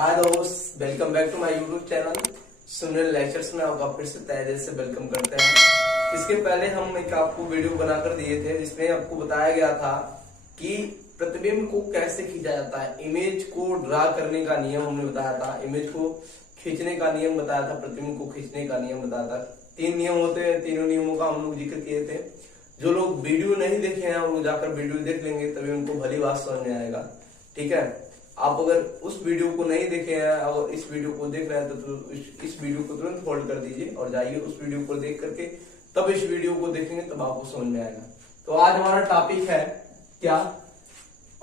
हाय दोस्त, welcome back to my YouTube channel Sunil lectures में आपका फिर से तहे दिल से वेलकम करते हैं। इसके पहले हम एक आपको वीडियो बनाकर दिए थे जिसमें आपको बताया गया था कि प्रतिबिंब को कैसे खींचा जाता है। इमेज को ड्रा करने का नियम हमने बताया था, इमेज को खींचने का नियम बताया था, प्रतिबिंब को खींचने का नियम बताया था। 3 नियम होते हैं, तीनों नियमों का हम लोग जिक्र किए थे। जो लोग वीडियो नहीं देखे हैं वो जाकर वीडियो देख लेंगे, तभी उनको भली बात समझ में आएगा। ठीक है, आप अगर उस वीडियो को नहीं देखे हैं और इस वीडियो को देख रहे हैं तो इस वीडियो को तुरंत होल्ड कर दीजिए और जाइए उस वीडियो को देख करके तब इस वीडियो को देखेंगे, तब आपको समझ में आएगा। तो आज हमारा टॉपिक है क्या,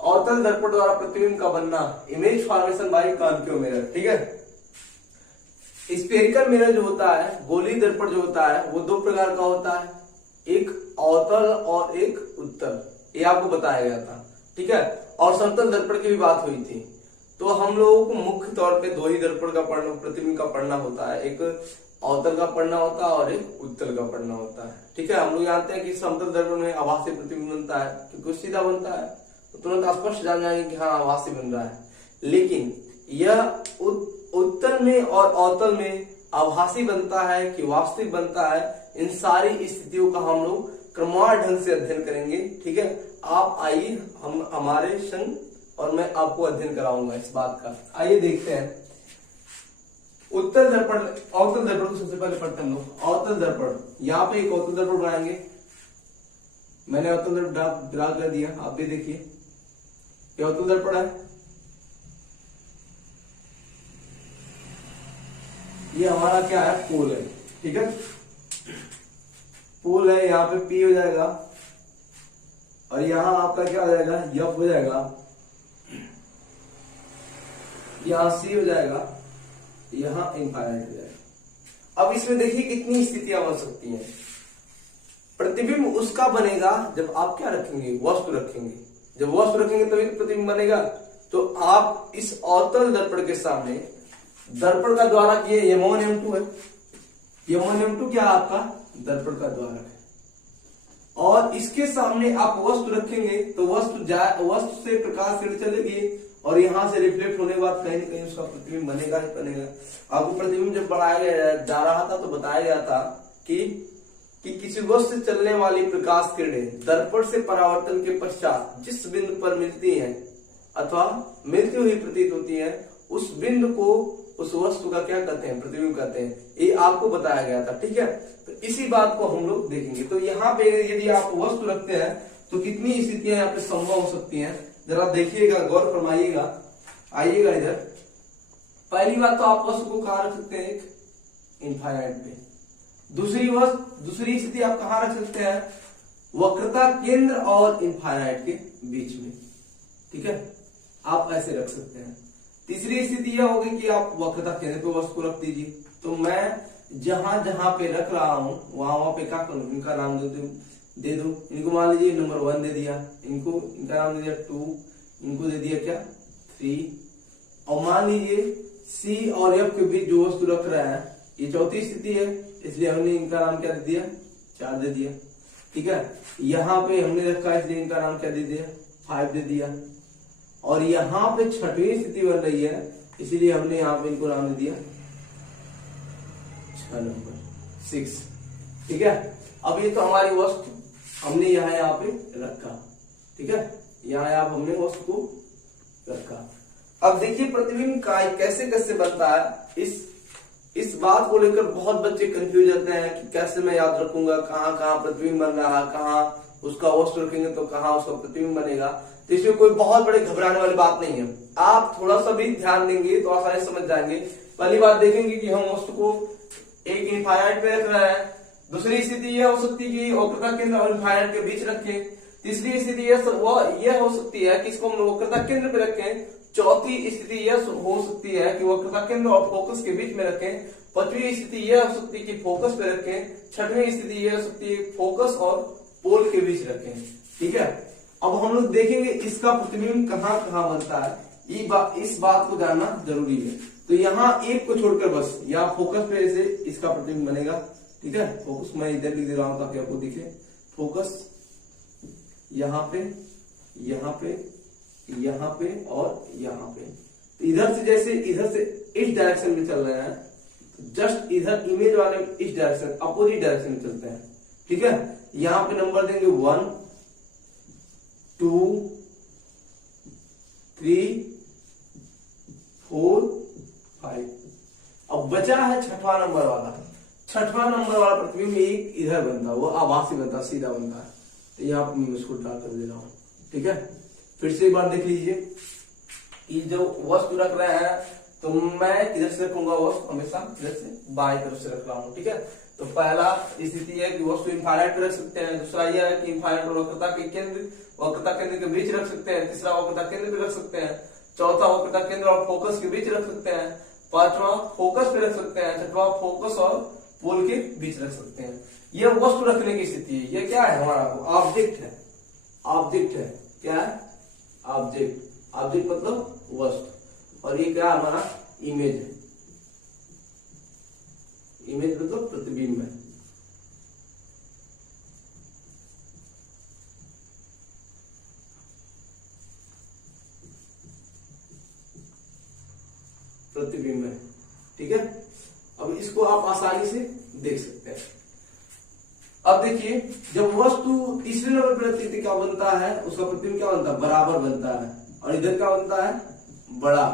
अवतल दर्पण द्वारा प्रतिबिंब का बनना, image formation by concave mirror. ठीक है, स्फेरिकल मिरर जो होता है, गोली दर्पण जो होता है वो 2 प्रकार का होता है, एक अवतल और एक उत्तल, ये आपको बताया गया था। ठीक है, और समतल दर्पण की भी बात हुई थी। तो हम लोगों को मुख्य तौर पे 2 ही दर्पण का पढ़ना, प्रतिबिंब का पढ़ना होता है, एक अवतल का पढ़ना होता है और एक उत्तल का पढ़ना होता है। ठीक है, हम लोग जानते हैं कि समतल दर्पण में आभासी प्रतिबिंब बनता है क्योंकि सीधा बनता है तो तुरंत स्पष्ट जान जाएंगे कि हाँ आभासी बन रहा है। लेकिन यह उत्तल में और अवतल में आभासी बनता है कि वास्तविक बनता है, इन सारी स्थितियों का हम लोग क्रमवार ढंग से अध्ययन करेंगे। ठीक है, आप आइए हम हमारे संग और मैं आपको अध्ययन कराऊंगा इस बात का। आइए देखते हैं उत्तल दर्पण, अवतल दर्पण को सबसे पहले पढ़ते हैं हम लोग। अवतल दर्पण, यहाँ पे एक अवतल दर्पण बनाएंगे, मैंने अवतल दर्पण ड्रा कर दिया, आप भी देखिए ये अवतल दर्पण है। ये हमारा क्या है, पोल है। ठीक है, पोल है, यहाँ पे P हो जाएगा और यहां आपका क्या हो जाएगा, F हो जाएगा, यहां C हो जाएगा, यहां इनफाइनाइट हो जाएगा। अब इसमें देखिए कितनी स्थितियां बन सकती हैं। प्रतिबिंब उसका बनेगा जब आप क्या रखेंगे, वस्तु रखेंगे। जब वस्तु रखेंगे तभी प्रतिबिंब बनेगा। तो आप इस अवतल दर्पण के सामने दर्पण का द्वारक ये M1 M2 है, M1 M2 क्या आपका दर्पण का द्वारक है, और इसके सामने आप वस्तु रखेंगे तो वस्तु से प्रकाश किरण चलेगी और यहां से रिफ्लेक्ट होने के बाद कहीं न कहीं उसका प्रतिबिंब बनेगा ही बनेगा। आपको प्रतिबिंब जब बढ़ाया जा रहा था तो बताया गया था कि किसी वस्तु से चलने वाली प्रकाश किरणें दर्पण से परावर्तन के पश्चात जिस बिंदु पर मिलती हैं अथवा मिलती हुई प्रतीत होती है, उस बिंदु को उस वस्तु का क्या कहते हैं, प्रतिबिंब कहते हैं। ये आपको बताया गया था। ठीक है, तो इसी बात को हम लोग देखेंगे। तो यहाँ पे यदि आप वस्तु रखते हैं तो कितनी स्थितियां यहाँ पे संभव हो सकती हैं, जरा देखिएगा, गौर फरमाइएगा। आइएगा इधर। पहली बात तो आप वस्तु को कहाँ रख सकते हैं, एक इनफाइनाइट पे। दूसरी स्थिति आप कहाँ रख सकते हैं, वक्रता केंद्र और इनफाइनाइट के बीच में। ठीक है, आप ऐसे रख सकते हैं। तीसरी स्थिति यह होगी कि आप वक्रता केंद्र पे वस्तु रख दीजिए। तो मैं जहां जहां पे रख रहा हूं वहां पे क्या करूं, इनका नाम दे दो। इनको मान लीजिए नंबर 1 दे दिया, इनको इनका नाम दे दिया 2, इनको दे दिया क्या 3, और मान लीजिए C और F के बीच जो वस्तु रख रहा है ये चौथी स्थिति है, इसलिए हमने इनका नाम क्या दे दिया, 4 दे दिया। ठीक है, यहाँ पे हमने रखा है इसलिए इनका नाम क्या दे दिया, 5 दे दिया। और यहाँ पे 6वीं स्थिति बन रही है इसीलिए हमने यहाँ पे इनको नाम दे दिया 6 नंबर 6। ठीक है, अब ये तो हमारी वस्तु हमने यहाँ पे रखा। ठीक है, यहाँ आप हमने वस्तु को रखा। अब देखिए प्रतिबिंब का कैसे कैसे बनता है, इस बात को लेकर बहुत बच्चे कंफ्यूज होते हैं कि कैसे मैं याद रखूंगा, कहाँ कहाँ प्रतिबिंब बन रहा है, कहाँ उसका वस्तु रखेंगे तो कहाँ उसका प्रतिबिंब बनेगा। तो इसमें कोई बहुत बड़े घबराने वाली बात नहीं है। आप थोड़ा सा भी ध्यान देंगे तो आसानी समझ जाएंगे। पहली बात देखेंगे कि हम वस्तु को एक इनफाइनाइट पे रख रहे हैं। दूसरी स्थिति यह हो सकती है कि वक्रता केंद्र और इनफाइनाइट के बीच रखें। तीसरी स्थिति यह हो सकती है कि इसको हम वक्रता केंद्र पे रखें। चौथी स्थिति यह हो सकती है कि वक्रता केंद्र और फोकस के बीच में रखें। 5वीं स्थिति यह हो सकती है कि फोकस पे रखें। 6वीं स्थिति यह हो सकती है फोकस और पोल के बीच रखें। ठीक है, अब हम लोग देखेंगे इसका प्रतिबिंब कहाँ कहाँ बनता है, इस बात को जानना जरूरी है। तो यहाँ एक को छोड़कर बस यहाँ फोकस पे से इसका प्रतिबिंब बनेगा। ठीक है, फोकस मैं इधर लिख दे रहा हूं ताकि आपको दिखे। फोकस यहाँ पे, यहाँ पे, यहाँ पे और यहाँ पे। तो इधर से जैसे इधर से इस डायरेक्शन में चल रहे हैं, जस्ट इधर इमेज वाले इस डायरेक्शन अपोजिट डायरेक्शन में चलते हैं। ठीक है, यहां पे नंबर देंगे 1 2 3 4 5। अब बचा है छठवां नंबर वाला। छठवां नंबर वाला प्रतिबिंब एक इधर बनता है, वो आभासी बनता है, सीधा बनता है। तो यहाँ पे मैं उसको ड्रा कर दे रहा हूं। ठीक है, फिर से एक बार देख लीजिए, ये जो वस्तु रख रहे हैं तो मैं किधर से रखूंगा, वस्तु हमेशा इधर से बाएं तरफ से रख रहा हूं। ठीक है, तो पहला स्थिति है कि वस्तु इनफाइनाइट पे रख सकते हैं, दूसरा यह है कि इनफाइनाइट और वक्रता के केंद्र के बीच रख सकते हैं, तीसरा वक्रता केंद्र पे रख सकते हैं, चौथा वक्रता केंद्र और फोकस के बीच रख सकते हैं, पांचवा फोकस पे रख सकते हैं, छठवां फोकस और पोल के बीच रख सकते हैं। यह वस्तु रखने की स्थिति है। यह क्या है, हमारा ऑब्जेक्ट है। ऑब्जेक्ट है, क्या है, ऑब्जेक्ट। ऑब्जेक्ट मतलब वस्तु, और ये क्या हमारा इमेज है। इमेज मतलब प्रतिबिंब है। प्रतिबिंब है। ठीक है, अब इसको आप आसानी से देख सकते हैं। अब देखिए, जब वस्तु तीसरे नंबर पर रखती है क्या बनता है, उसका प्रतिबिंब क्या बनता है, बराबर बनता है। और इधर क्या बनता है, बड़ा,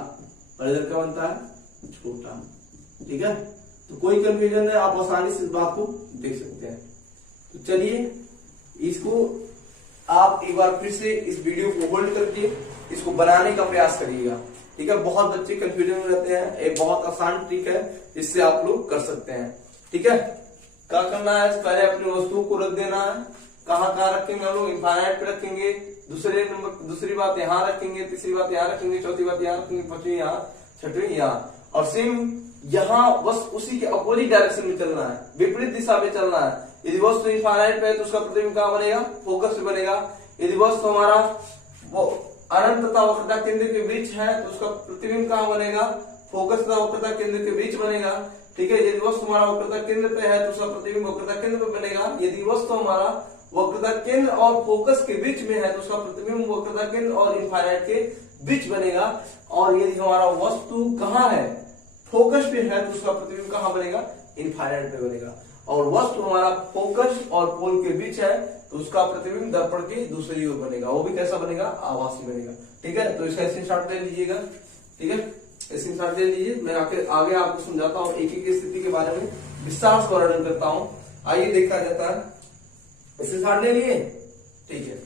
और इधर क्या बनता है, छोटा। ठीक है, तो कोई कंफ्यूजन है, आप आसानी से इस बात को देख सकते हैं। तो चलिए, इसको आप एक बार फिर से इस वीडियो को होल्ड करके इसको बनाने का प्रयास करिएगा। ठीक है, बहुत बच्चे कंफ्यूजन में रहते हैं, एक बहुत आसान ट्रिक है, इससे आप लोग कर सकते हैं। ठीक है, क्या करना है, पहले अपनी वस्तुओं को रख देना है। कहाँ रखेंगे हम लोग, इनफाइनाइट पे रखेंगे, दूसरी बात यहाँ रखेंगे, तीसरी बात यहाँ रखेंगे, चौथी बात यहाँ रखेंगे, पांचवी यहाँ, छठवीं यहाँ, और सेम यहाँ बस उसी के अपोजिट डायरेक्शन में चलना है, विपरीत दिशा में चलना है। यदि वस्तु इनफाइनाइट पे है तो उसका प्रतिबिंब कहाँ बनेगा, फोकस पे बनेगा। यदि वस्तु हमारा वो अनंत तथा वक्रता केंद्र के बीच है तो उसका प्रतिबिंब कहाँ बनेगा, फोकस तथा वक्रता केंद्र के बीच बनेगा। ठीक है, यदि वस्तु हमारा वक्रता केंद्र पे है तो उसका प्रतिबिंब वक्रता केंद्र पे बनेगा। यदि वस्तु हमारा वक्रता केंद्र और फोकस के बीच में है तो उसका प्रतिबिंब वक्रता केंद्र और इनफाइनाइट के बीच बनेगा। और यदि हमारा वस्तु कहाँ है, फोकस पे है तो उसका प्रतिबिंब कहाँ बनेगा, इनफाइनाइट पे बनेगा। और वस्तु हमारा फोकस और पोल के बीच है तो उसका प्रतिबिंब दर्पण के दूसरी ओर बनेगा, वो भी कैसा बनेगा, आभासी बनेगा। ठीक है, तो इसका स्क्रीनशॉट ले लीजिएगा। ठीक है, स्क्रीनशॉट ले लीजिए, मैं आगे आपको समझाता हूँ, एक एक स्थिति के बारे में विस्तार से वर्णन करता हूँ। आइए देखा जाता है, स्क्रीनशॉट ले लिए। ठीक है,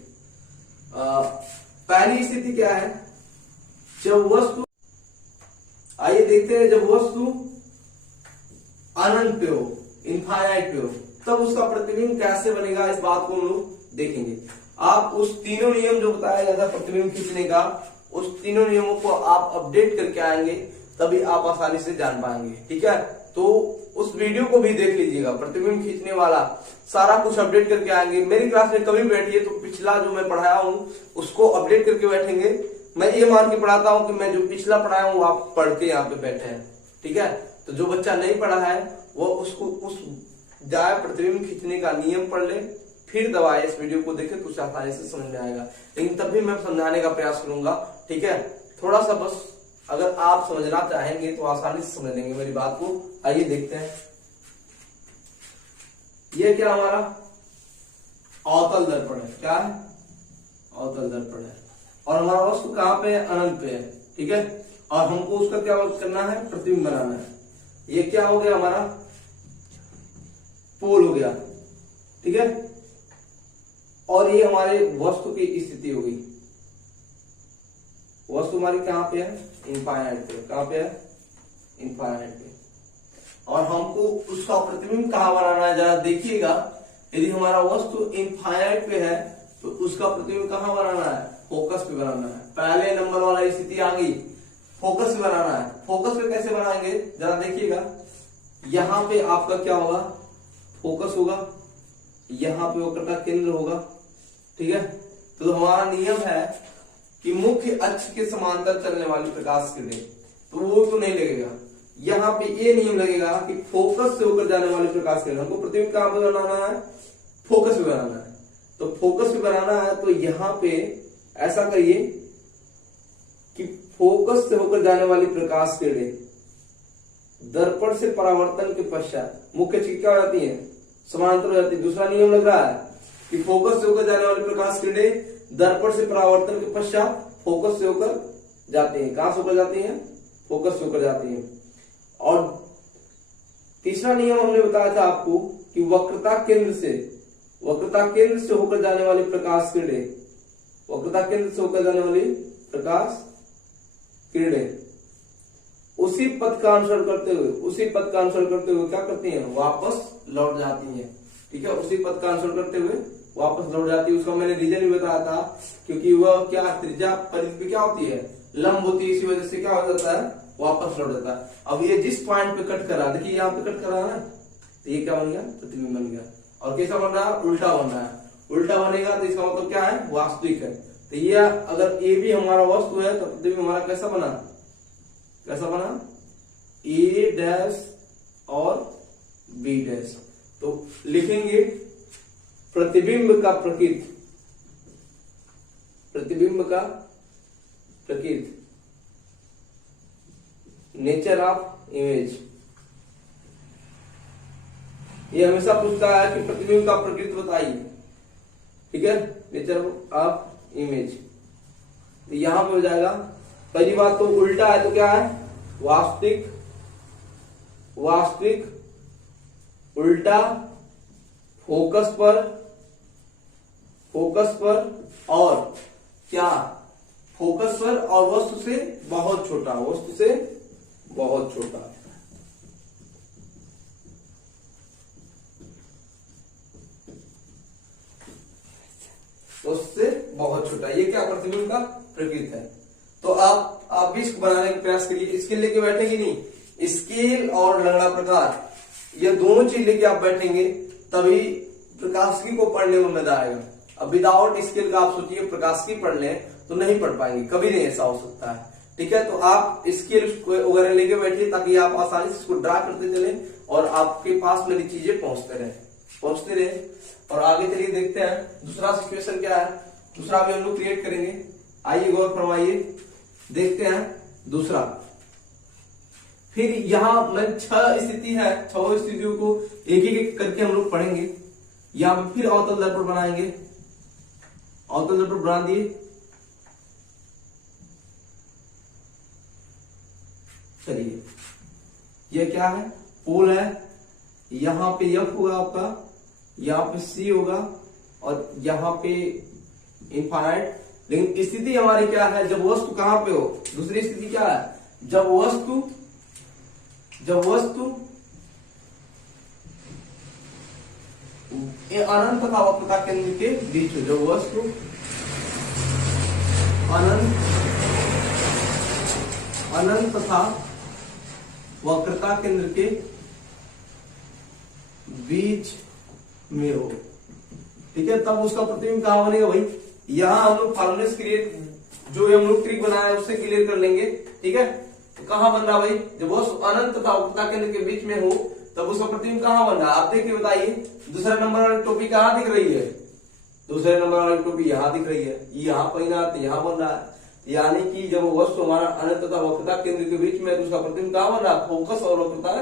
पहली स्थिति क्या है, जब वस्तु, आइए देखते हैं, जब वस्तु अनंत पे हो, इनफाइनाइट पे हो, तब उसका प्रतिबिंब कैसे बनेगा, इस बात को हम लोग देखेंगे। आप उस तीनों नियम जो बताया गया था प्रतिबिंब खींचने का, उस तीनों नियमों को आप अपडेट करके आएंगे, तभी आप आसानी से जान पाएंगे। ठीक है, तो उस वीडियो को भी देख लीजिएगा, प्रतिबिंब खींचने वाला सारा कुछ अपडेट करके आएंगे। मेरी क्लास में कभी बैठिए तो पिछला जो मैं पढ़ाया हूँ उसको अपडेट करके बैठेंगे। मैं ये मान के पढ़ाता हूँ कि मैं जो पिछला पढ़ाया हूँ आप पढ़ के यहाँ पे बैठे हैं। ठीक है, तो जो बच्चा नहीं पढ़ा है वो उसको उस जाए प्रतिबिंब खींचने का नियम पढ़ ले, फिर दबाए इस वीडियो को देखे तो उसे आसानी से समझ में आएगा। लेकिन तब भी मैं समझाने का प्रयास करूंगा। ठीक है, थोड़ा सा बस अगर आप समझना चाहेंगे तो आसानी से समझ लेंगे मेरी बात को। आइए देखते हैं, ये क्या हमारा अवतल दर्पण है, क्या है, अवतल दर्पण है, और हमारा वस्तु कहाँ पे है, अनंत पे है। ठीक है, और हमको उसका क्या करना है, प्रतिबिंब बनाना है। ये क्या हो गया, हमारा पोल हो गया। ठीक है, और ये हमारे वस्तु की स्थिति हो गई। वस्तु हमारी कहां पे है, इनफाइनाइट पे, कहां पे है, इनफाइनाइट पे। और हमको उसका प्रतिबिंब कहां बनाना है, जरा देखिएगा। यदि हमारा वस्तु इनफाइनाइट पे है तो उसका प्रतिबिंब कहां बनाना है, फोकस पे बनाना है। पहले नंबर वाला स्थिति आ गई, फोकस पे बनाना है। फोकस पे कैसे बनाएंगे, जरा देखिएगा। यहां पे आपका क्या होगा, फोकस होगा, यहां पे वक्रता केंद्र होगा। ठीक है, तो हमारा नियम है कि मुख्य अक्ष के समांतर चलने वाली प्रकाश किरणें, तो वो तो नहीं लगेगा। यहाँ पे ये नियम लगेगा कि फोकस से होकर जाने वाली प्रकाश किरण, हमको प्रतिबिंब कहां पे बनाना है, फोकस पे बनाना है। तो फोकस पे बनाना है तो यहाँ पे ऐसा करिए कि फोकस से होकर जाने वाली प्रकाश किरणें दर्पण से परावर्तन के पश्चात मुख्य अक्ष क्या हो जाती है, समांतर हो जाती है। दूसरा नियम लग रहा है कि फोकस से होकर जाने वाली प्रकाश किरणें दर्पण से परावर्तन के पश्चात फोकस से होकर जाती हैं। कहां से होकर जाती हैं, फोकस से होकर जाती हैं। और तीसरा नियम हमने बताया था आपको कि वक्रता केंद्र से होकर जाने वाली प्रकाश किरणें, वक्रता केंद्र से होकर जाने वाली प्रकाश किरणें उसी पथ का अनुसरण करते हुए क्या करती हैं, वापस लौट जाती हैं। ठीक है, उसी पथ का अनुसरण करते हुए वापस लौट जाती है। उसका मैंने रीजन भी बताया था, क्योंकि वह क्या त्रिज्या परिधि पे क्या होती है, लंब होती है, इसी वजह से क्या हो जाता है, वापस लौट जाता है। अब ये जिस पॉइंट पे कट करा, देखिए यहाँ पे कट करा है, तो ये क्या बन गया, प्रतिबिंब बन गया। और कैसा बन रहा है, उल्टा बन रहा है। उल्टा बनेगा तो इसका मतलब क्या है, वास्तविक है। तो ये अगर ए भी हमारा वस्तु है तो प्रतिबिंब हमारा कैसा बना, ए डैश और बी डैश। तो लिखेंगे प्रतिबिंब का प्रकृति, नेचर ऑफ इमेज। ये हमेशा पूछता है कि प्रतिबिंब का प्रकृति बताइए। ठीक है, नेचर ऑफ इमेज। तो यहां पे हो जाएगा, पहली बात तो उल्टा है तो क्या है, वास्तविक उल्टा फोकस पर और क्या, फोकस पर और वस्तु से बहुत छोटा, उससे बहुत छोटा। ये क्या प्रतिबिंब का प्रकृति है। तो आप भी इसको बनाने का प्रयास करिए। स्केल लेके बैठेंगे नहीं, स्केल और लंगड़ा प्रकार ये दोनों चीज लेके आप बैठेंगे तभी प्रकाशिकी को पढ़ने में मजा आएगा। अब विदाउट स्केल का आप सोचिए प्रकाशिकी पढ़ लें तो नहीं पढ़ पाएंगे, कभी नहीं ऐसा हो सकता है। ठीक है, तो आप स्केल वगैरह लेके बैठिए ताकि आप आसानी से इसको ड्रा करते चले और आपके पास मेरी चीजें पहुंचते रहे। और आगे चलिए देखते हैं दूसरा सिचुएशन क्या है। दूसरा भी हम लोग क्रिएट करेंगे। आइए गौर फरमाइए, देखते हैं दूसरा। फिर यहां में 6 स्थिति है, 6 स्थितियों को एक एक करके हम लोग पढ़ेंगे। यहां पे फिर अवतल दर्पण बनाएंगे। अवतल दर्पण बना दिए। चलिए, यह क्या है, पोल है। यहां पे F होगा आपका, यहां पे C होगा और यहां पे इनफाइनाइट। लेकिन स्थिति हमारी क्या है, जब वस्तु कहां पे हो। दूसरी स्थिति क्या है, जब वस्तु अनंत तथा वक्रता केंद्र के बीच में, जब वस्तु अनंत तथा वक्रता केंद्र के बीच में हो। ठीक है, तब उसका प्रतिबिंब कहां बनेगा भाई। यहां हम लोग फॉर्मूले क्रिएट जो हम लोग ट्रिक बनाया उससे क्लियर कर लेंगे। ठीक है, तो कहां बन रहा भाई, जब वस्तु अनंत तथा वक्रता केंद्र के बीच में हो तब उसका प्रतिबिंब कहां बन रहा है। आप देखिए, बताइए दूसरा नंबर वाली टोपी कहां दिख रही है, दूसरे नंबर वाली टोपी यहां दिख रही है, यहां पहिना तो यहां बन रहा है। यानी कि जब वस्तु हमारा अनंत तथा वक्रता केंद्र के बीच में है तो उसका प्रतिबिंब कहां बन रहा है, फोकस और वक्रता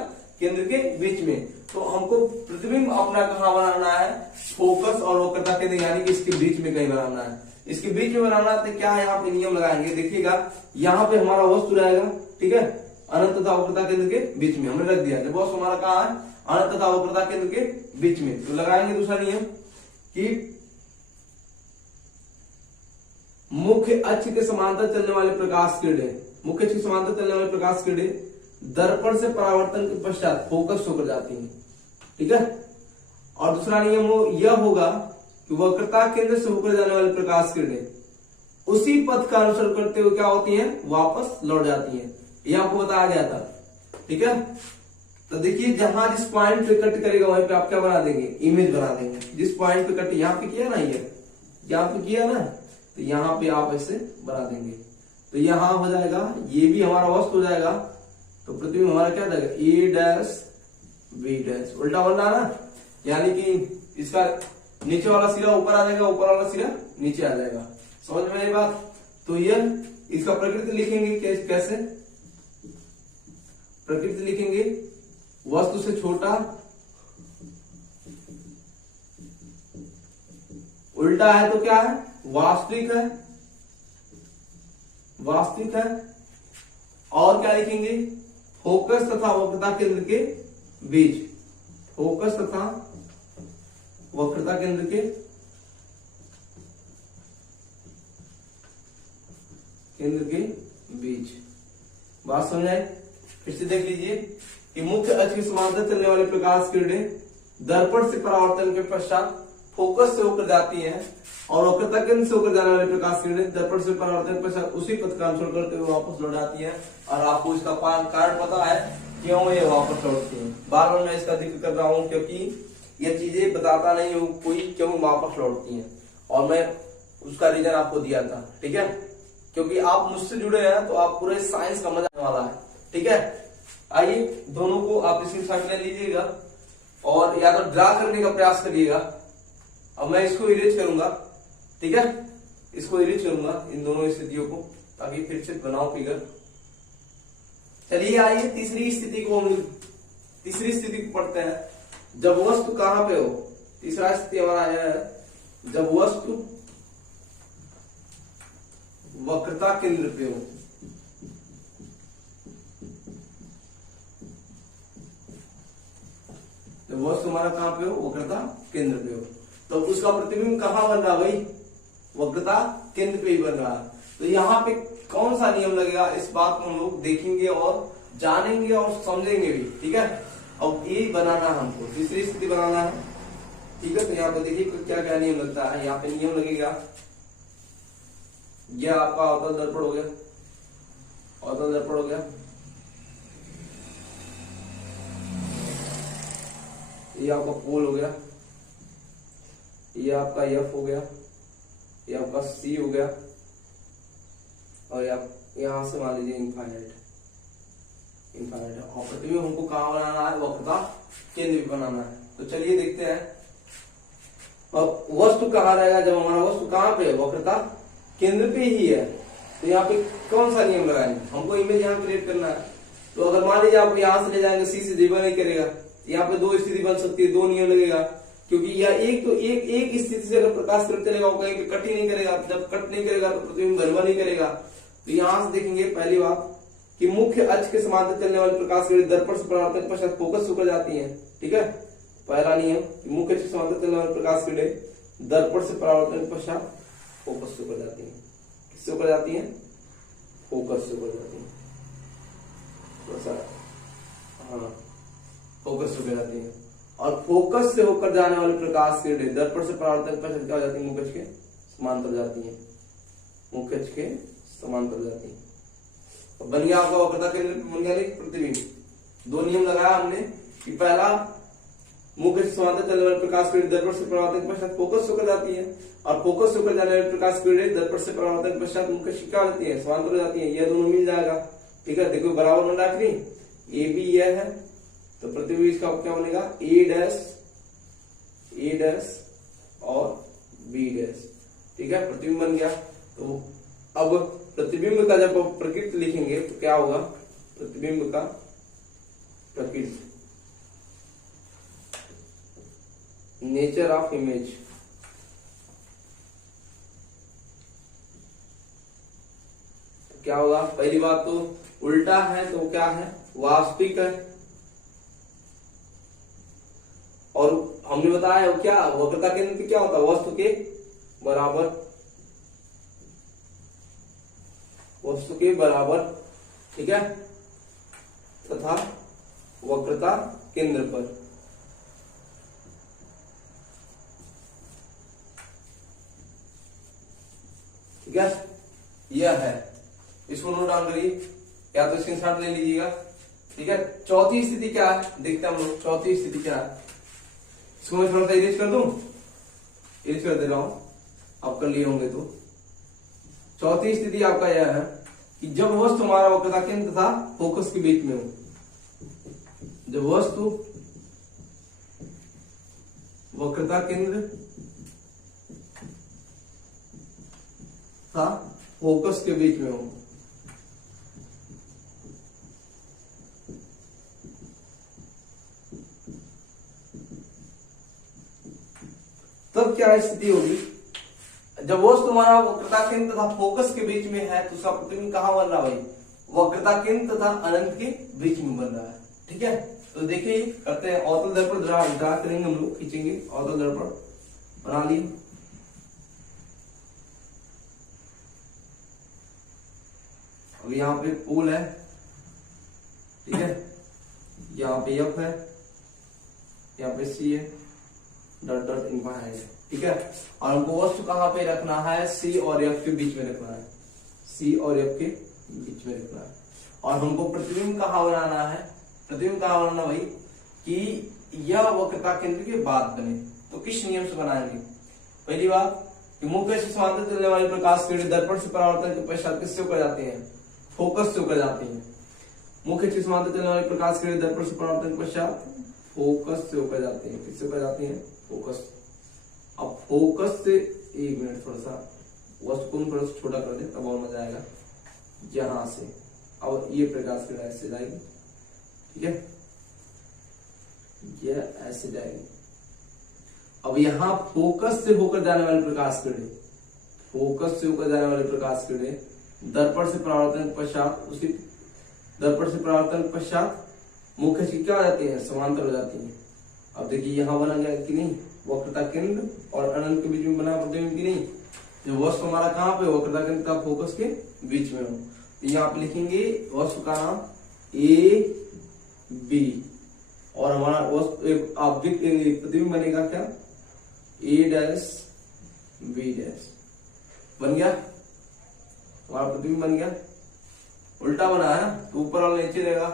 केंद्र के बीच में। तो हमको प्रतिबिंब अपना कहां बनाना है, फोकस और वक्रता केंद्र यानी कि इसके बीच में कहीं बनाना है। इसके बीच में बनाना है तो क्या यहाँ पे नियम लगाएंगे, देखिएगा यहाँ पे हमारा वस्तु रहेगा। ठीक है, अनंत तथा वक्रता केंद्र के बीच में हमने रख दिया। जब वस्तु हमारा कहाँ है, अनंत तथा वक्रता केंद्र के बीच में, तो लगाएंगे दूसरा नियम कि मुख्य अक्ष के समांतर चलने वाले प्रकाश किरणें, मुख्य अक्ष के समांतर चलने वाले प्रकाश किरणें दर्पण से परावर्तन के पश्चात फोकस होकर जाती हैं। ठीक है, और दूसरा नियम यह होगा कि वक्रता केंद्र से होकर जाने वाली प्रकाश किरणें उसी पथ का अनुसरण करते हुए क्या होती हैं, वापस लौट जाती हैं। ये आपको बताया गया था। ठीक है, तो देखिए जहां जिस पॉइंट पे कट करेगा वहीं पे आप क्या बना देंगे, इमेज बना देंगे। जिस पॉइंट पे कट यहाँ पे किया ना, ये यहाँ पे किया ना, तो यहाँ पे आप ऐसे बना देंगे। तो यहाँ हो जाएगा, ये भी हमारा वस्तु हो जाएगा। तो प्रतिबिंब हमारा क्या जाएगा, ए डैश बी डैश। उल्टा बन रहा ना, यानी कि इसका नीचे वाला सिरा ऊपर आ जाएगा, ऊपर वाला सिरा नीचे आ जाएगा। समझ में आई बात। तो ये इसका प्रकृति लिखेंगे कैसे? प्रकृति लिखेंगे वस्तु से छोटा, उल्टा है तो क्या है? वास्तविक है, वास्तविक है। और क्या लिखेंगे? फोकस तथा वक्रता केंद्र के बीच, फोकस तथा वक्रता केंद्र के बीच। बात समझ आए? फिर से देख लीजिए कि मुख्य अक्ष के समांतर चलने वाले प्रकाश किरणें दर्पण से परावर्तन के पश्चात फोकस से होकर जाती हैं और वक्रता केंद्र से होकर जाने वाले प्रकाश किरणें दर्पण से परावर्तन के पश्चात उसी पथ का अनुसरण करते हुए वापस लौट आती हैं। और आपको इसका कारण पता है क्यों ये वापस लौटती हैं। बार बार मैं इसका जिक्र कर रहा हूं क्योंकि ये चीजें बताता नहीं हूं कोई क्यों वापस लौटती हैं, और मैं उसका रीजन आपको दिया था। ठीक है, क्योंकि आप मुझसे जुड़े हैं तो आप पूरे साइंस का मजा आने वाला है। ठीक है, आइए दोनों को आप स्क्रीनशॉट ले लीजिएगा और या तो ड्रा करने का प्रयास करिएगा। अब मैं इसको इरेज करूंगा, ठीक है, इसको इरेज करूंगा इन दोनों स्थितियों को, ताकि फिर से बनाओ फिगर। चलिए आइए तीसरी स्थिति को पढ़ते हैं। जब वस्तु कहां पे हो, तीसरा स्थिति हमारा है जब वस्तु वक्रता केंद्र पे हो। जब वस्तु हमारा कहां पे हो? वक्रता केंद्र पे हो। तो उसका प्रतिबिंब कहां बन रहा है भाई? वक्रता केंद्र पे ही बन रहा है। तो यहाँ पे कौन सा नियम लगेगा, इस बात को हम लोग देखेंगे और जानेंगे और समझेंगे भी। ठीक है, अब ये बनाना है हमको, तीसरी स्थिति बनाना है। ठीक है, तो यहाँ पे देखिए क्या क्या नियम लगता है। यहाँ पे नियम लगेगा, यह आपका अवतल दर्पण हो गया, अवतल दर्पण हो गया, ये आपका पोल हो गया, ये आपका एफ हो गया, ये आपका सी हो गया, और यहां से मान लीजिए इनफाइनाइट। और प्रतिबिंब हमको कहां बनाना है? वक्रता केंद्र भी बनाना है। तो चलिए देखते हैं। अब वस्तु कहां रहेगा? जब हमारा वस्तु कहां पे है? वक्रता केंद्र पे ही है। तो यहाँ पे कौन सा नियम लगाएंगे? हमको इमेज यहाँ क्रिएट करना है। तो अगर मान लीजिए आप यहां से ले जाएंगे, सी से जीवन नहीं करेगा, यहाँ पे दो स्थिति बन सकती है, दो नियम लगेगा। क्योंकि यह एक स्थिति से अगर प्रकाश किरण चलेगा वो कहीं पे कट ही नहीं करेगा। जब कट नहीं करेगा तो प्रतिबिंब भरवा नहीं करेगा। तो यहां से देखेंगे पहली बात कि मुख्य अक्ष के समांतर चलने वाली प्रकाश किरण दर्पण से परावर्तन के पश्चात फोकस होकर जाती है। ठीक है, पहला नियम कि मुख्य अक्ष के समांतर चलने वाली प्रकाश किरण दर्पण से परावर्तन के पश्चात फोकस होकर जाती है। किससे होकर जाती है? फोकस से होकर जाती है। हाँ, फोकस होकर जाती है। और फोकस से होकर जाने वाली प्रकाश किरणें दर्पण से परावर्तन पर क्या हो जाती है? मुख्य अक्ष के समांतर जाती है, मुख्य अक्ष के समांतर जाती है। तो बन गया आपका वक्रता केंद्र, बन गया प्रतिबिंब। दो नियम लगाया हमने कि पहला मुख्य अक्ष समांतर चलने वाली प्रकाश किरणें दर्पण से परावर्तन के पश्चात फोकस होकर जाती है, और फोकस होकर जाने वाली प्रकाश किरणें दर्पण से परावर्तन के पश्चात मुख्य अक्ष क्या होती है? समांतर हो जाती है। यह दोनों मिल जाएगा। ठीक है, देखो बराबर न रखनी, ए बी यह है, तो प्रतिबिंब इसका क्या बनेगा? ए डैश और बी डैश। ठीक है, प्रतिबिंब बन गया। तो अब प्रतिबिंब का जब आप प्रकृति लिखेंगे तो क्या होगा? प्रतिबिंब का प्रकृति, नेचर ऑफ इमेज। तो क्या होगा? पहली बात तो उल्टा है तो क्या है? वास्तविक है। और हमने बताया वो क्या? वक्रता केंद्र पे क्या होता है? वस्तु के बराबर, वस्तु के बराबर। ठीक है, तथा वक्रता केंद्र पर। ठीक है, यह है, इसको नोट डाउन करिए या तो स्क्रीनशॉट ले लीजिएगा। ठीक है, चौथी स्थिति क्या है देखते हैं हम लोग। चौथी स्थिति क्या है, इसको मैं थोड़ा सा इरेज कर दूं, इरेज कर दे रहा हूं, आप कर लिए होंगे। तो चौथी स्थिति आपका यह है कि जब वस्तु हमारा वक्रता केंद्र तथा फोकस के बीच में हो। जब वस्तु वक्रता केंद्र तथा फोकस के बीच में हो। तब क्या स्थिति होगी, जब वस्तु हमारा वक्रता केंद्र तथा फोकस के बीच में है तो उसका प्रतिबिंब कहाँ बन रहा है भाई, वक्रता केंद्र तथा अनंत के बीच में बन रहा है। ठीक है, तो देखिए करते हैं अवतल दर्पण ड्रा करेंगे, हम लोग खींचेंगे अवतल दर्पण, बना लिए। अब यहाँ पे पोल है, ठीक है, यहाँ पे एफ है, यहाँ पे सी है, डॉट डॉट इंफाइनाइट है। ठीक है, और हमको वस्तु कहाँ पे रखना है, सी और एफ के बीच में रखना है, सी और एफ के बीच में रखना है। और हमको प्रतिबिंब कहाँ बनाना है, प्रतिबिंब कहाँ बनाना भाई, कि यह वक्रता केंद्र के बाद बने। तो किस नियम से बनाएंगे, पहली बात कि मुख्य से समांतर चलने वाली प्रकाश किरण दर्पण से परावर्तन के पश्चात किससे होकर जाते हैं, फोकस से होकर जाती हैं। मुख्य से समांतर चलने वाली प्रकाश किरण दर्पण से परावर्तन के पश्चात फोकस से होकर जाते हैं, किससे होकर जाती हैं, फोकस। अब फोकस से, एक मिनट थोड़ा सा वस्तु को थोड़ा सा छोटा कर दे तब और मजा आएगा, यहां से अब ये प्रकाश किरण ऐसे जाएगी, ठीक है, ये ऐसे जाएगी। अब यहां फोकस से होकर जाने वाली प्रकाश किरण, फोकस से होकर जाने वाली प्रकाश किरण दर्पण से परावर्तन पश्चात, उसी दर्पण से परावर्तन पश्चात मुख्य से क्या हो जाती है, समांतर हो जाती है। अब देखिए यहां बना गया कि नहीं, वक्रता केंद्र और अनंत के बीच में बना प्रतिबिंब की नहीं, जो वस्तु हमारा कहाँ पे, वक्रता केंद्र का फोकस के बीच में हो। यहाँ पे लिखेंगे वस्तु का नाम ए बी, और हमारा वस्तु ऑब्जेक्ट प्रतिबिंब बनेगा क्या, ए डैश बी डैश, बन गया हमारा प्रतिबिंब, बन गया। उल्टा बना है ना तो ऊपर वाला नीचे रहेगा,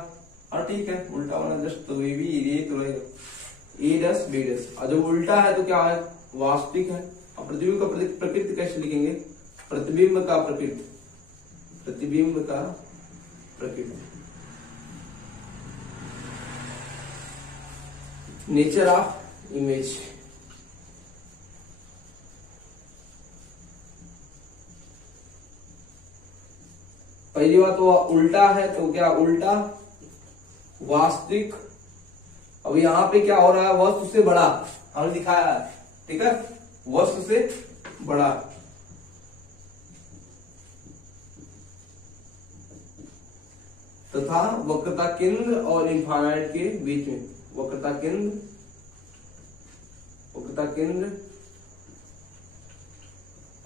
हाँ ठीक है, उल्टा बना जस्ट तो ये भी ये तो रहेगा, ए डैश बी डैश। और जब उल्टा है तो क्या है, वास्तविक है। और प्रतिबिंब का प्रकृति कैसे लिखेंगे, प्रतिबिंब का प्रकृति, प्रतिबिंब का प्रकृति, नेचर ऑफ इमेज। पहली बात तो उल्टा है तो क्या, उल्टा वास्तविक। अब यहाँ पे क्या हो रहा है, वस्तु से बड़ा हमने दिखाया है, ठीक है, वस्तु से बड़ा। तथा वक्रता केंद्र और इन्फानाइट के बीच में, वक्रता केंद्र, वक्रता केंद्र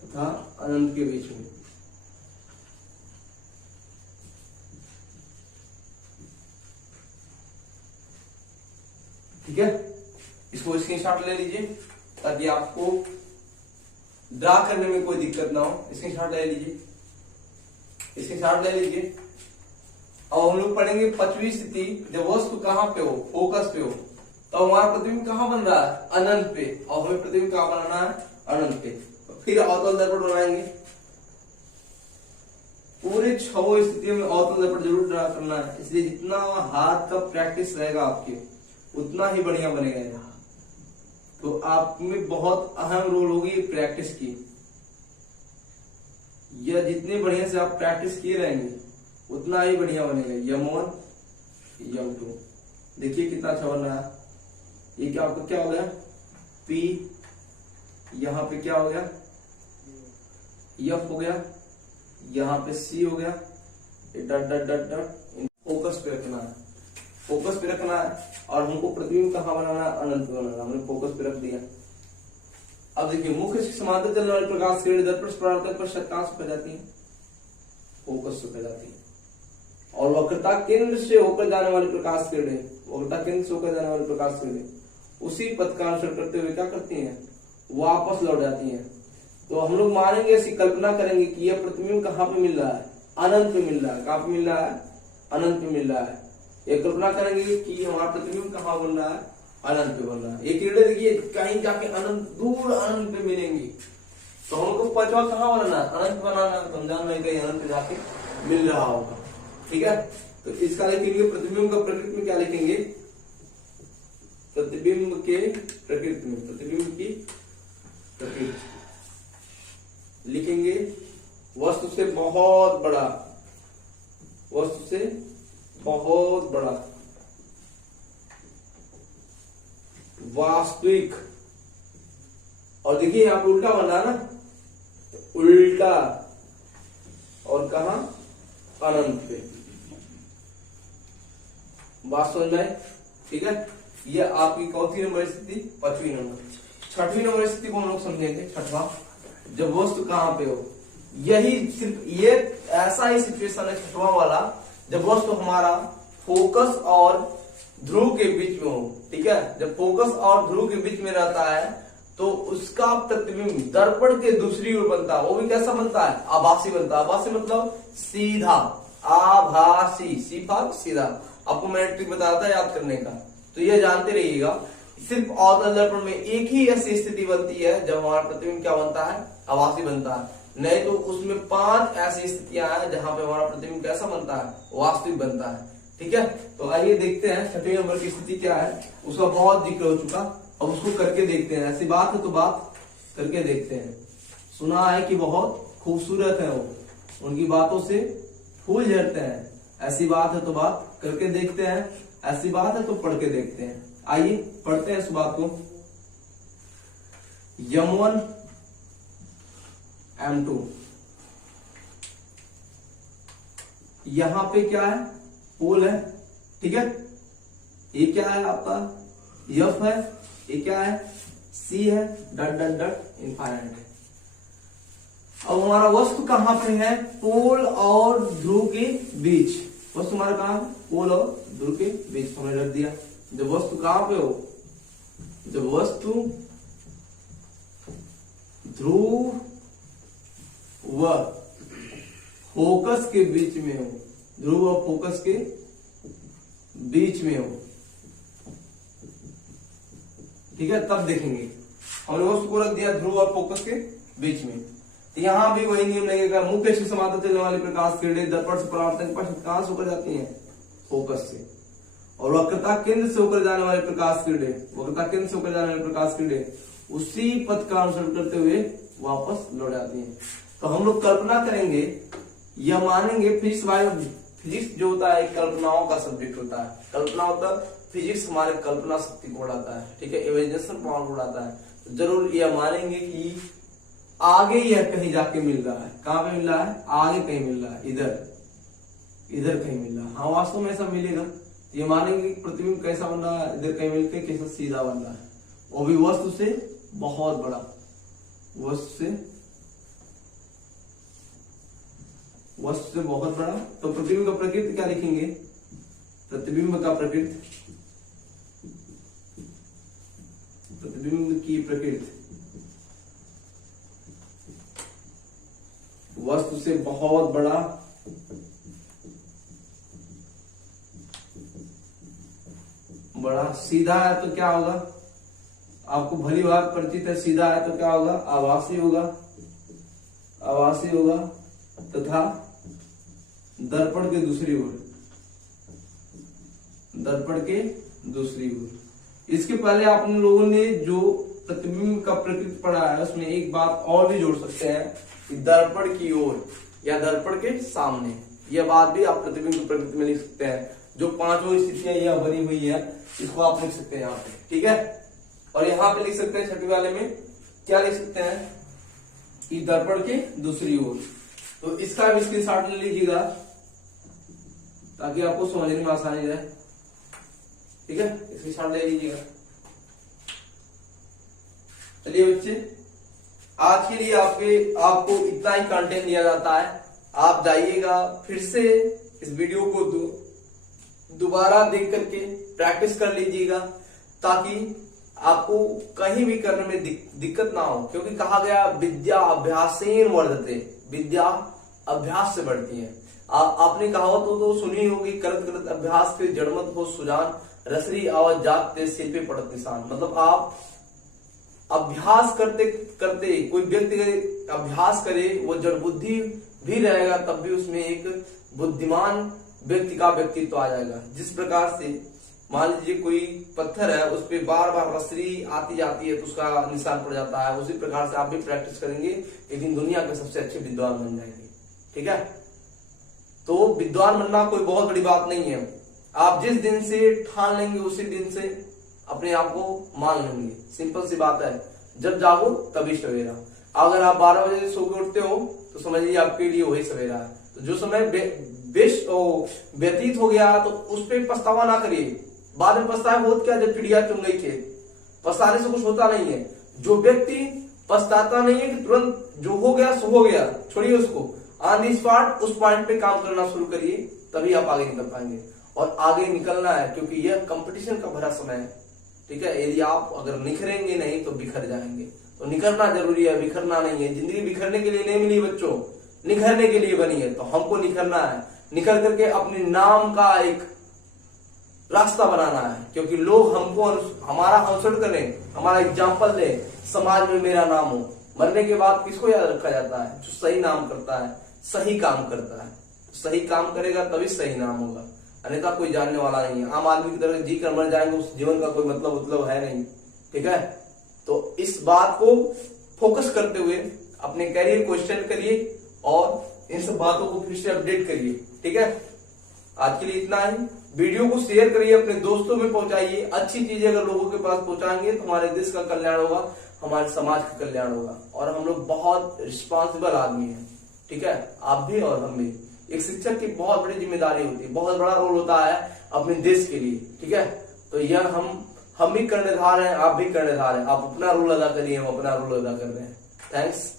तथा अनंत के बीच में। ठीक है, इसको स्क्रीनशॉट ले लीजिए ताकि आपको ड्रा करने में कोई दिक्कत ना हो। स्क्रीनशॉट ले लीजिए, स्क्रीनशॉट ले लीजिए। अब हम लोग पढ़ेंगे पांचवी स्थिति, जब वस्तु कहां पे हो, फोकस पे हो, तो हमारा प्रतिबिंब कहां बन रहा है, अनंत पे, और हमें प्रतिबिंब कहां बनाना है, अनंत पे। फिर अवतल दर्पण बनाएंगे, पूरे 6 स्थितियों में अवतल दर्पण जरूर ड्रा करना है। इसलिए जितना हाथ का प्रैक्टिस रहेगा आपके, उतना ही बढ़िया बनेगा। तो आप में बहुत अहम रोल होगी प्रैक्टिस की। यह जितने बढ़िया से आप प्रैक्टिस किए रहेंगे उतना ही बढ़िया बनेगा। यम1 यम2 देखिए कितना अच्छा बन रहा है। ये क्या आपका क्या हो गया, पी, यहां पे क्या हो गया, एफ हो गया, यहां पे सी हो गया, डट डट डट डट। फोकस पे रखना है, फोकस पे रखना है। और हमको प्रतिबिंब कहां बनाना है, अनंत बनाना। हमने फोकस पे रख दिया। अब देखिए मुख्य से समांतर चलने वाली प्रकाश किरण दर्पण से परावर्तन पश्चात कहां से जाती है, फोकस से जाती है। और वक्रता केंद्र से होकर जाने वाली प्रकाश किरणें, वक्रता केंद्र से होकर जाने वाली प्रकाश किरणें उसी पथ का अनुसरण करते हुए क्या करती हैं, वापस लौट जाती हैं। तो हम लोग मानेंगे, ऐसी कल्पना करेंगे कि यह प्रतिबिंब कहां पे मिल रहा है, अनंत पे मिल रहा है। कहां पे मिल रहा है, अनंत पे मिल रहा है। ये कल्पना करेंगे कि हमारा प्रतिबिंब कहां बन रहा है, अनंत पे बन रहा है। ये किरणें देखिए कहीं जाके अनंत, दूर अनंत पे मिलेंगी। तो हमको पांचवा कहां बनाना है, अनंत बनाना। तो हम जान रहे कहीं अनंत पे जाके मिल रहा होगा। ठीक है, तो इसका लिखेंगे प्रतिबिंब का प्रकृति में क्या लिखेंगे, प्रतिबिंब के प्रकृति में, प्रतिबिंब की प्रकृति लिखेंगे वस्तु से बहुत बड़ा, वस्तु से बहुत बड़ा, वास्तविक और देखिए यहाँ पे उल्टा बन रहा है ना, तो उल्टा और कहा अनंत पे। बात समझ में आई? ठीक है, ये आपकी कौन सी नंबर स्थिति? 5वीं नंबर। 6वीं नंबर स्थिति को हम लोग समझेंगे। 6वां, जब वस्तु कहां पे हो। यही सिर्फ ये ऐसा ही सिचुएशन है 6वां वाला, जब वस्तु हमारा फोकस और ध्रुव के बीच में हो। ठीक है, जब फोकस और ध्रुव के बीच में रहता है तो उसका प्रतिबिंब दर्पण के दूसरी ओर बनता है। वो भी कैसा बनता है? आभासी बनता है। आभासी मतलब सीधा, आभासी, सीधा। आपको मैंने ट्रिक बताया था याद करने का, तो ये जानते रहिएगा। सिर्फ अवतल दर्पण में एक ही ऐसी स्थिति बनती है जब हमारा प्रतिबिंब क्या बनता है? आभासी बनता है। नहीं तो उसमें 5 ऐसी स्थितियां हैं जहां पे हमारा प्रतिबिंब कैसा बनता है? वास्तविक बनता है। ठीक है, तो आइए देखते हैं 6वें नंबर की स्थिति क्या है। उसका बहुत जिक्र हो चुका, अब उसको करके देखते हैं। ऐसी बात है तो बात करके देखते हैं। सुना है कि बहुत खूबसूरत है वो, उनकी बातों से फूल झड़ते हैं। ऐसी बात है तो बात करके देखते हैं, ऐसी बात है तो पढ़ के देखते हैं। आइए पढ़ते हैं इस बात को। M1 M2, यहां पे क्या है? पोल है। ठीक है, ये क्या है आपका? F है। ये क्या है? C है। डट डट डट इनफाइनाइट है। अब हमारा वस्तु कहां पे है? पोल और ध्रुव के बीच। वस्तु हमारा कहां है? पोल और ध्रुव के बीच हमने रख दिया। जब वस्तु कहां पे हो? जब वस्तु ध्रुव व फोकस के बीच में हो, ध्रुव और फोकस के बीच में हो। ठीक है, तब देखेंगे। हमने वस्तु को रख दिया ध्रुव और फोकस के बीच में, तो यहां भी वही नियम लगेगा। मुख्य से समांतर चलने वाली प्रकाश किरणें दर्पण से परावर्तन पश्चात कहां से होकर जाती हैं? फोकस से। और वक्रता केंद्र से होकर जाने वाले प्रकाश किरणें, वक्रता केंद्र से होकर जाने वाले प्रकाश किरणें उसी पथ का अनुसरण करते हुए वापस लौट आती हैं। तो हम लोग कल्पना करेंगे, यह मानेंगे। फिजिक्स जो होता है कल्पनाओं का सब्जेक्ट होता है। कल्पना होता है, फिजिक्स हमारे कल्पना शक्ति को बढ़ाता है। ठीक है, इमेजिनेशन पावर को बढ़ाता है। तो जरूर यह मानेंगे कि आगे यह कहीं जाके मिल रहा है। कहां पे मिल रहा है? आगे कहीं मिल रहा है, इधर कहीं मिल रहा है। हाँ, वास्तव में ऐसा मिलेगा। ये मानेंगे कि प्रतिबिंब कैसा बन रहा है? इधर कहीं मिलकर कैसा सीधा बन रहा है, वो भी वस्तु से बहुत बड़ा, वस्तु से बहुत बड़ा। तो प्रतिबिंब का प्रकृति क्या लिखेंगे? प्रतिबिंब का प्रकृति, प्रतिबिंब की प्रकृति वस्तु से बहुत बड़ा, सीधा है तो क्या होगा? आपको भली बात परिचित है। सीधा है तो क्या होगा? आभासी होगा, तथा दर्पण के दूसरी ओर। इसके पहले आप लोगों ने जो प्रतिबिंब का प्रकृति पढ़ा है उसमें एक बात और भी जोड़ सकते हैं कि दर्पण की ओर या दर्पण के सामने। यह बात भी आप प्रतिबिंब की प्रकृति में लिख सकते हैं। जो 5 स्थितियां यह बनी हुई है, इसको आप लिख सकते हैं यहाँ पे। ठीक है, और यहाँ पे लिख सकते हैं 6वीं वाले में क्या लिख सकते हैं कि दर्पण के दूसरी ओर। तो इसका भी स्क्रीनशॉट ले लीजिएगा ताकि आपको समझने में आसानी रहे। ठीक है, स्क्रीनशॉट ले लीजिएगा। चलिए बच्चे, आज के लिए आपको इतना ही कंटेंट दिया जाता है। आप जाइएगा फिर से इस वीडियो को दोबारा देख करके प्रैक्टिस कर लीजिएगा, ताकि आपको कहीं भी करने में दिक्कत ना हो। क्योंकि कहा गया विद्या अभ्यासेन वर्धते, विद्या अभ्यास से बढ़ती है। आपने कहावत तो सुनी होगी, करत करत अभ्यास के जड़मत हो सुजान, रसरी आवाज जागते सिर पे पड़त निशान। मतलब आप अभ्यास करते करते, कोई व्यक्ति अभ्यास करे, वो जड़ बुद्धि भी रहेगा तब भी उसमें एक बुद्धिमान व्यक्ति का व्यक्तित्व आ जाएगा। जिस प्रकार से मान लीजिए कोई पत्थर है, उस पर बार बार रसरी आती जाती है तो उसका निशान पड़ जाता है, उसी प्रकार से आप भी प्रैक्टिस करेंगे, एक दिन दुनिया के सबसे अच्छे विद्वान बन जाएंगे। ठीक है, तो विद्वान बनना कोई बहुत बड़ी बात नहीं है। आप जिस दिन से ठान लेंगे उसी दिन से अपने आप को मान लेंगे। सिंपल सी बात है। जब जागो तभी सवेरा। अगर आप 12 बजे सो के उठते हो तो समझ लीजिए आपके लिए वही सवेरा है। तो जो समय व्यतीत हो गया तो उस पर पछतावा ना करिए। बाद में पछताए होत क्या, जब चिड़िया चुन गई खेत। पछताने से कुछ होता नहीं है। जो व्यक्ति पछताता नहीं है कि तुरंत जो हो गया सो हो गया, छोड़िए उसको, ऑन दी स्पॉट उस पॉइंट पे काम करना शुरू करिए, तभी आप आगे निकल पाएंगे। और आगे निकलना है क्योंकि यह कंपटीशन का भरा समय है, ठीक है। यदि आप अगर निखरेंगे नहीं तो बिखर जाएंगे। तो निखरना जरूरी है, बिखरना नहीं है। जिंदगी बिखरने के लिए नहीं मिली बच्चों, निखरने के लिए बनी है। तो हमको निखरना है, निखर करके अपने नाम का एक रास्ता बनाना है, क्योंकि लोग हमको हमारा अनुसरण करें, हमारा एग्जाम्पल दें, समाज में मेरा नाम हो। मरने के बाद किसको याद रखा जाता है? जो सही नाम करता है, सही काम करता है। सही काम करेगा तभी सही नाम होगा, अन्यथा कोई जानने वाला नहीं है। आम आदमी की तरह जी कर मर जाएंगे, उस जीवन का कोई मतलब है नहीं, ठीक है। तो इस बात को फोकस करते हुए अपने करियर को स्टैंड करिए और इन सब बातों को फिर से अपडेट करिए, ठीक है। आज के लिए इतना ही। वीडियो को शेयर करिए, अपने दोस्तों में पहुंचाइए। अच्छी चीजें अगर लोगों के पास पहुंचाएंगे तो हमारे देश का कल्याण होगा, हमारे समाज का कल्याण होगा। और हम लोग बहुत रिस्पॉन्सिबल आदमी हैं, ठीक है, आप भी और हम भी। एक शिक्षक की बहुत बड़ी जिम्मेदारी होती है, बहुत बड़ा रोल होता है अपने देश के लिए, ठीक है। तो यह हम भी कर्णधार हैं, आप भी कर्णधार हैं। आप अपना रोल अदा करिए, हम अपना रोल अदा कर रहे हैं। थैंक्स।